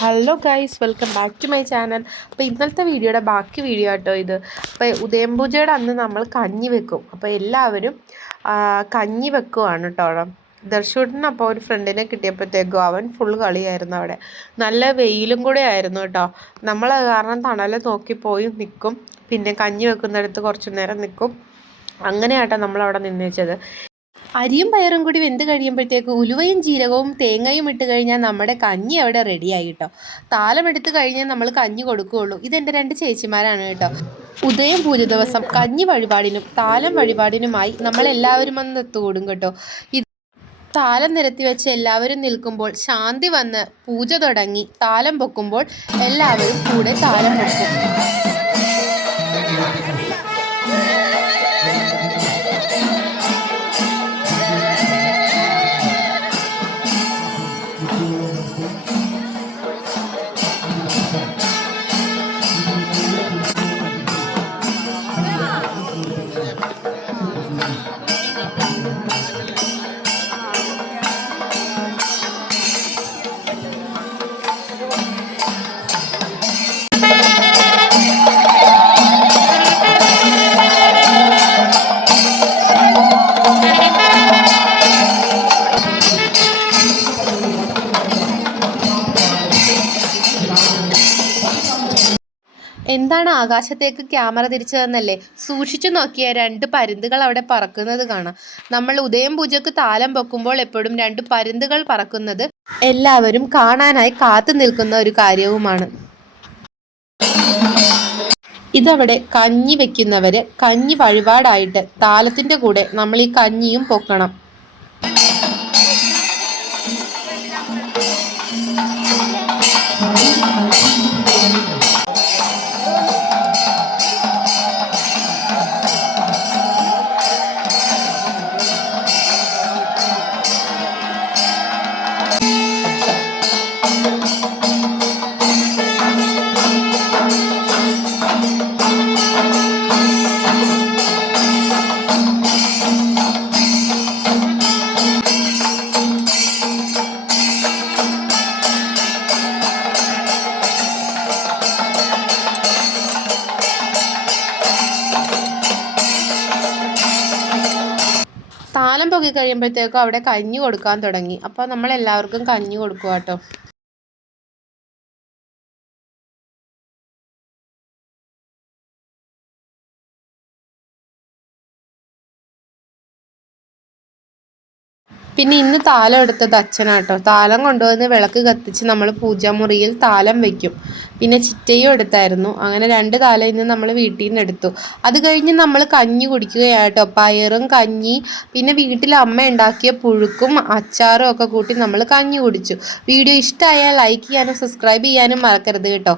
Hello guys, welcome back to my channel. അപ്പോൾ ഇന്നലത്തെ വീഡിയോയുടെ ബാക്കി വീഡിയോ ആട്ടോ ഇത്. അപ്പോൾ ഉദയം പൂജയുടെ അന്ന് നമ്മൾ കഞ്ഞി വെക്കും. അപ്പോൾ എല്ലാവരും കഞ്ഞി വെക്കുവാണ് കേട്ടോ. ദർശൂട്ടിന് അപ്പോൾ ഒരു ഫ്രണ്ടിനെ കിട്ടിയപ്പോഴത്തേക്കും അവൻ ഫുൾ കളിയായിരുന്നു അവിടെ. നല്ല വെയിലും കൂടെ ആയിരുന്നു കേട്ടോ. നമ്മൾ കാരണം തണൽ നോക്കിപ്പോയി നിൽക്കും, പിന്നെ കഞ്ഞി വെക്കുന്നിടത്ത് കുറച്ച് നേരം നിൽക്കും. അങ്ങനെയാട്ടോ നമ്മളവിടെ നിന്ന് വെച്ചത്. അരിയും പയറും കൂടി വെന്ത് കഴിയുമ്പോഴത്തേക്ക് ഉലുവയും ജീരകവും തേങ്ങയും ഇട്ട് കഴിഞ്ഞാൽ നമ്മുടെ കഞ്ഞി അവിടെ റെഡിയായി കേട്ടോ. താലം എടുത്ത് കഴിഞ്ഞാൽ നമ്മൾ കഞ്ഞി കൊടുക്കുകയുള്ളൂ. ഇതെൻ്റെ 2 ചേച്ചിമാരാണ് കേട്ടോ. ഉദയം പൂജ ദിവസം കഞ്ഞി വഴിപാടിനും താലം വഴിപാടിനുമായി നമ്മളെല്ലാവരും ഒന്ന് ഒത്തുകൂടും കേട്ടോ. താലം നിരത്തി വെച്ച് എല്ലാവരും നിൽക്കുമ്പോൾ ശാന്തി വന്ന് പൂജ തുടങ്ങി താലം പൊക്കുമ്പോൾ എല്ലാവരും കൂടെ താലം പൊക്കും. എന്താണ് ആകാശത്തേക്ക് ക്യാമറ തിരിച്ചതെന്നല്ലേ? സൂക്ഷിച്ചു നോക്കിയ 2 പരുന്തുകൾ അവിടെ പറക്കുന്നത് കാണാം. നമ്മൾ ഉദയം പൂജക്ക് താലം പൊക്കുമ്പോൾ എപ്പോഴും 2 പരുന്തുകൾ പറക്കുന്നത് എല്ലാവരും കാണാനായി കാത്തു നിൽക്കുന്ന ഒരു കാര്യവുമാണ്. ഇതവിടെ കഞ്ഞി വെക്കുന്നവര് കഞ്ഞി വഴിപാടായിട്ട് താലത്തിന്റെ കൂടെ നമ്മൾ ഈ കഞ്ഞിയും പൊക്കണം. താലം പൊക്കി കഴിയുമ്പോഴത്തേക്കും അവിടെ കഞ്ഞി കൊടുക്കാൻ തുടങ്ങി. അപ്പോൾ നമ്മളെല്ലാവർക്കും കഞ്ഞി കൊടുക്കുക കേട്ടോ. പിന്നെ ഇന്ന് താലം എടുത്തത് അച്ഛനാട്ടോ. താലം കൊണ്ടുവന്ന് വിളക്ക് കത്തിച്ച് നമ്മൾ പൂജാമുറിയിൽ താലം വെക്കും. പിന്നെ ചിറ്റയും എടുത്തായിരുന്നു. അങ്ങനെ 2 താലം ഇന്ന് നമ്മൾ വീട്ടിൽ നിന്ന് എടുത്തു. അത് കഴിഞ്ഞ് നമ്മൾ കഞ്ഞി കുടിക്കുകയാട്ടോ. പയറും കഞ്ഞി, പിന്നെ വീട്ടിൽ അമ്മ ഉണ്ടാക്കിയ പുഴുക്കും അച്ചാറും ഒക്കെ കൂട്ടി നമ്മൾ കഞ്ഞി കുടിച്ചു. വീഡിയോ ഇഷ്ടമായാൽ ലൈക്ക് ചെയ്യാനും സബ്സ്ക്രൈബ് ചെയ്യാനും മറക്കരുത് കേട്ടോ.